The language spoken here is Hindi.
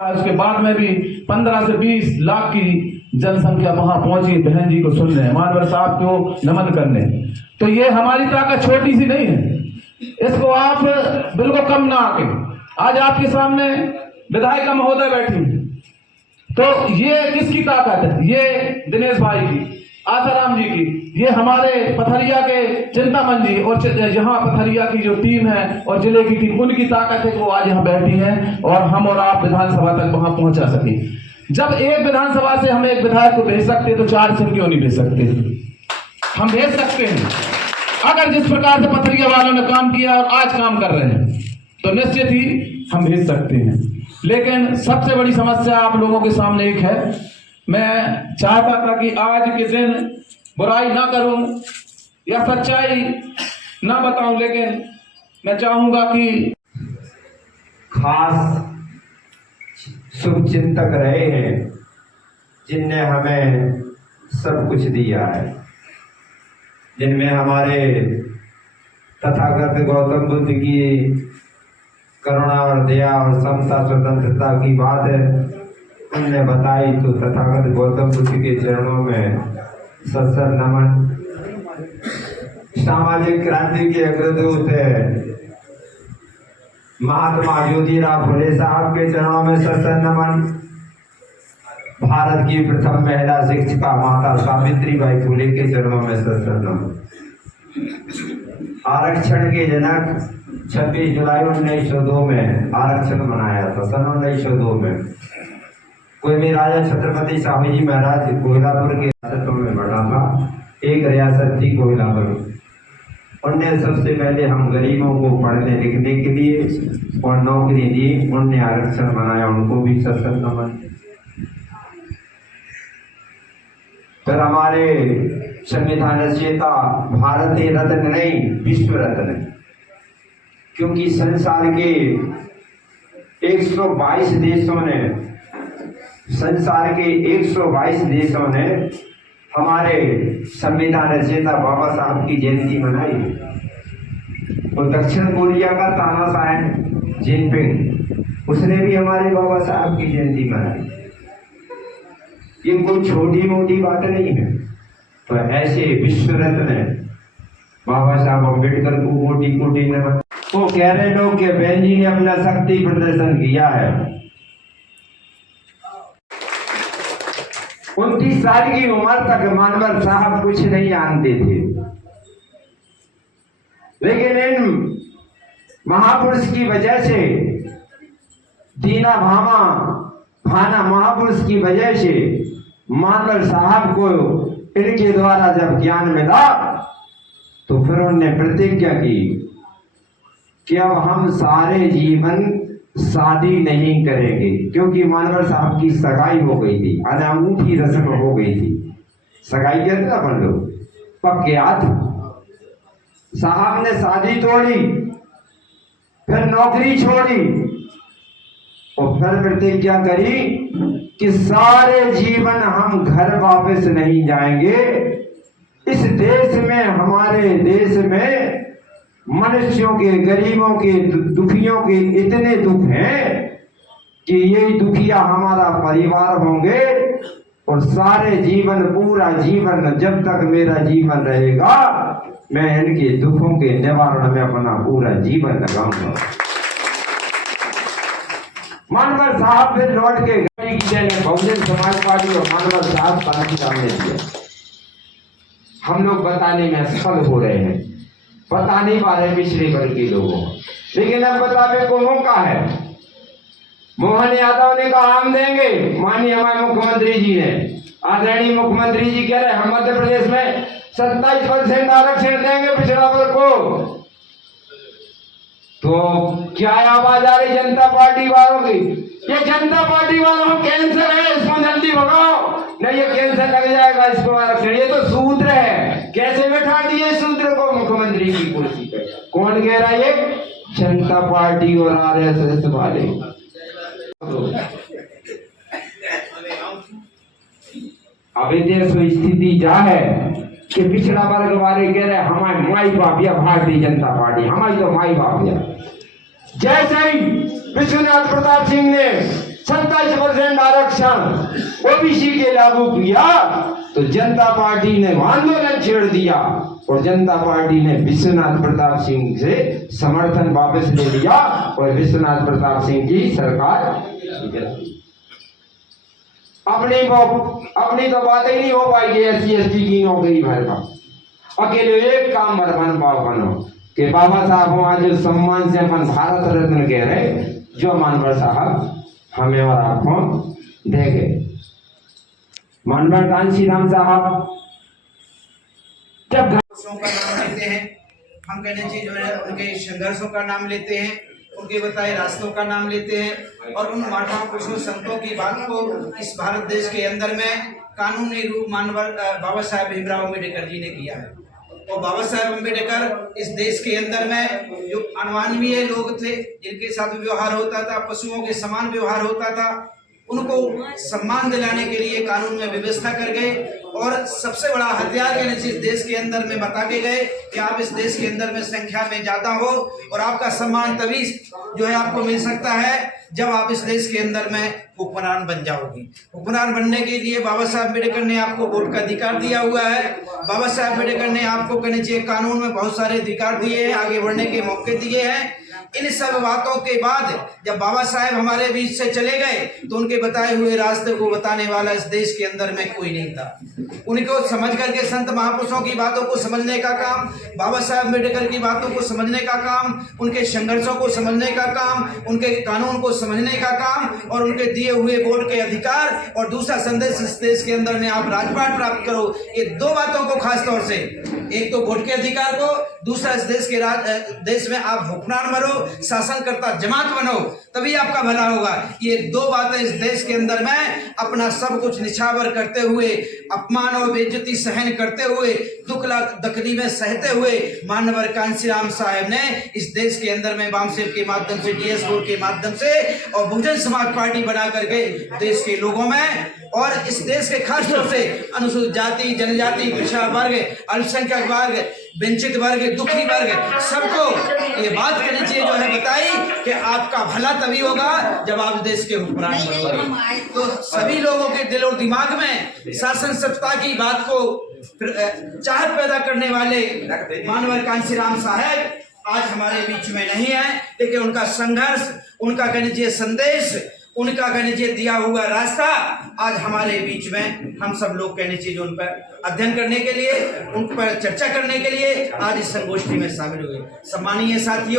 उसके बाद में भी 15 से 20 लाख की जनसंख्या वहां पहुंची बहन जी को सुनने, मानवर साहब को नमन करने। तो ये हमारी ताकत छोटी सी नहीं है, इसको आप बिल्कुल कम ना आके। आज आपके सामने विधायक महोदय बैठी, तो ये किसकी ताकत है? ये दिनेश भाई की, आसाराम जी की, ये हमारे पथरिया के चिंतामन जी और यहाँ पथरिया की जो टीम है और जिले की टीम, उनकी ताकत है कि वो आज यहाँ बैठी हैं और हम और आप विधानसभा तक वहां पहुंचा सके। जब एक विधानसभा से हम एक विधायक को भेज सकते तो 4 से क्यों नहीं भेज सकते? हम भेज सकते हैं। अगर जिस प्रकार से पथरिया वालों ने काम किया और आज काम कर रहे हैं तो निश्चित ही हम भेज सकते हैं। लेकिन सबसे बड़ी समस्या आप लोगों के सामने एक है। मैं चाहता था कि आज के दिन बुराई ना करूं या सच्चाई ना बताऊं, लेकिन मैं चाहूंगा कि खास शुभ चिंतक रहे हैं जिनने हमें सब कुछ दिया है, जिनमें हमारे तथागत गौतम बुद्ध की करुणा और दया और समता स्वतंत्रता की बात है उनने बताई। तो तथागत गौतम बुद्ध के चरणों में सत्सर नमन। सामाजिक क्रांति के अग्रदूत महात्मा ज्योतिराव फुले साहब के चरणों में सत्सर नमन। भारत की प्रथम महिला शिक्षिका माता सावित्रीबाई फुले के चरणों में सत्सर नमन। आरक्षण के जनक 26 जुलाई 1902 में आरक्षण मनाया था। सन 1902 में कोई भी राजा छत्रपति शाहू जी महाराज कोयलापुर के रियासतों में बढ़ा था। एक रियासत थी कोयलापुर। उनने सबसे पहले हम गरीबों को पढ़ने लिखने के लिए और नौकरी दी, उनने आरक्षण बनाया, उनको भी सत्सर नमन। फिर हमारे संविधान रचयिता भारत रत्न नहीं विश्व रत्न, क्योंकि संसार के 122 देशों ने हमारे संविधान रचयिता बाबा साहब की जयंती मनाई। और दक्षिण कोरिया का तानाशाह जिनपिंग, उसने भी हमारे बाबा साहब की जयंती मनाई। ये कोई छोटी मोटी बात नहीं है। तो ऐसे विश्व रत्न बाबा साहब अम्बेडकर को कोटि कोटि नमन। तो कह रहे लोग कि बहन जी ने अपना शक्ति प्रदर्शन किया है। 29 साल की उम्र तक मानवर साहब कुछ नहीं जानते थे, लेकिन इन महापुरुष की वजह से, दीना भाना महापुरुष की वजह से मानवर साहब को इनके द्वारा जब ज्ञान मिला तो फिर उन्होंने प्रतिज्ञा की कि अब हम सारे जीवन शादी नहीं करेंगे, क्योंकि मानवर साहब की सगाई हो गई थी, अनूठी रस्म हो गई थी। सगाई कहते ना अपन लोग, पक्के हाथ। साहब ने शादी तोड़ी, फिर नौकरी छोड़ी और फिर प्रतिज्ञा करी कि सारे जीवन हम घर वापस नहीं जाएंगे। इस देश में, हमारे देश में मनुष्यों के, गरीबों के, दुखियों के इतने दुख हैं कि यही दुखिया हमारा परिवार होंगे और सारे जीवन, पूरा जीवन, जब तक मेरा जीवन रहेगा मैं इनके दुखों के निवारण में अपना पूरा जीवन लगाऊंगा। मानवर साहब फिर लौट के बहुजन समाज पार्टी और मानवर साहब पार्टी सामने दिया। हम लोग बताने में असफल हो रहे हैं, बता नहीं पा रहे पिछड़े वर्ग के लोगों, लेकिन अब बताने को मौका है। मोहन यादव ने कहा हम देंगे, माननीय हमारे मुख्यमंत्री जी ने, आदरणीय मुख्यमंत्री जी कह रहे हम मध्य प्रदेश में 27% आरक्षण देंगे पिछड़ा वर्ग को। तो क्या आवाज आ रही जनता पार्टी वालों की? ये जनता पार्टी वालों को कैंसर है, इसको जल्दी भगाओ, नहीं ये कैंसर लग जाएगा इसको आरक्षण। ये तो सूत्र है, कैसे बैठा दिए सूत्र को मुख्यमंत्री की कुर्सी पे? कौन कह रहा है? ये जनता पार्टी और आरएसएस वाले। अभी देश में स्थिति जा है कि पिछड़ा वर्ग वाले कह रहे हमारे माई बाप या भारतीय जनता पार्टी हमारी तो माई बाप या। जैसे ही विश्वनाथ प्रताप सिंह ने 27% आरक्षण ओबीसी के लागू किया तो जनता पार्टी ने आंदोलन छेड़ दिया और जनता पार्टी ने विश्वनाथ प्रताप सिंह से समर्थन वापस ले लिया और विश्वनाथ प्रताप सिंह की सरकार अपनी तो बातें नहीं हो पाएगी SC ST की नौकरी भर का। अकेले एक काम बनो कि बाबा साहब हम आज सम्मान से अपन भारत रत्न कह रहे जो मानवर साहब हमें और आपको दे गए। मानवर कांशीराम साहब जब का नाम लेते हैं, हम कहने चाहिए जो है उनके संघर्षों का नाम लेते हैं, उनके बताए रास्तों का नाम लेते हैं और उन महात्मा पुरुषों संतों की बात को इस भारत देश के अंदर में कानूनी रूप मानवर बाबा साहेब भीमराव अम्बेडकर जी ने किया है। और बाबा साहेब अम्बेडकर इस देश के अंदर में जो अनवान्वीय लोग थे, जिनके साथ व्यवहार होता था, पशुओं के समान व्यवहार होता था, उनको सम्मान दिलाने के लिए कानून में व्यवस्था कर गए। और सबसे बड़ा हथियार कहने से इस देश के अंदर में बता के गए कि आप इस देश के अंदर में संख्या में ज्यादा हो और आपका सम्मान तभी जो है आपको मिल सकता है जब आप इस देश के अंदर में हुक्मरान बन जाओगी। हुक्मरान बनने के लिए बाबा साहब अम्बेडकर ने आपको वोट का अधिकार दिया हुआ है। बाबा साहब अम्बेडकर ने आपको कहने चाहिए कानून में बहुत सारे अधिकार दिए हैं, आगे बढ़ने के मौके दिए हैं। इन सब बातों के बाद जब बाबा साहेब हमारे बीच से चले गए तो उनके बताए हुए रास्ते को बताने वाला इस देश के अंदर में कोई नहीं था। उनको समझ करके संत महापुरुषों की बातों को समझने का काम, बाबा साहेब अम्बेडकर की बातों को समझने का काम, उनके संघर्षों को समझने का काम, उनके कानून को समझने का काम और उनके दिए हुए वोट के अधिकार और दूसरा संदेश इस देश के अंदर में आप राजपाट प्राप्त करो। ये दो बातों को खास तौर से, एक तो वोट के अधिकार को, दूसरा इस देश के देश में आप हुक्मरान बनो, शासनकर्ता जमात बनो, तभी आपका भला होगा। ये दो बातें इस देश के अंदर में अपना सब कुछ निछावर करते हुए, अपमान और बेइज्जती सहन करते हुए, दुख तकलीफें सहते हुए मानवर कांशीराम साहब ने इस देश के अंदर में वामसेव के माध्यम से, DS बोर्ड के माध्यम से और बहुजन समाज पार्टी बना करके देश के लोगों में और इस देश के खास तौर से अनुसूचित जाति, जनजाति, पिछड़ा वर्ग, अल्पसंख्यक वर्ग, वंचित वर्ग, दुखी वर्ग, सबको ये बात कहनी चाहिए जो है बताई कि आपका भला तभी होगा जब आप देश के हुक्मरान बनोगे। तो सभी लोगों के दिल और दिमाग में शासन सत्ता की बात को चाहत पैदा करने वाले मानवर कांशीराम साहब आज हमारे बीच में नहीं है, लेकिन उनका संघर्ष, उनका कहने चाहिए संदेश, उनका कहने चाहिए दिया हुआ रास्ता आज हमारे बीच में हम सब लोग कहने चाहिए उन पर अध्ययन करने के लिए, उन पर चर्चा करने के लिए आज इस संगोष्ठी में शामिल हुए। सम्मानीय साथियों,